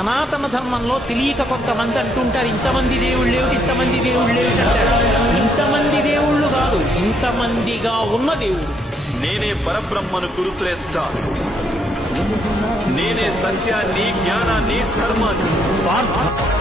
సనాతన ధర్మంలో తెలియక కొంతమంది అంటుంటారు, ఇంతమంది దేవుళ్ళు ఏమిటి, ఇంతమంది దేవుళ్ళు ఏమిటి అంటారు. ఇంతమంది దేవుళ్ళు కాదు, ఇంతమందిగా ఉన్న దేవుడు. నేనే పరబ్రహ్మను కురుశ్రేష్ఠ, నేనే సత్యాన్ని, జ్ఞానాన్ని, ధర్మాన్ని.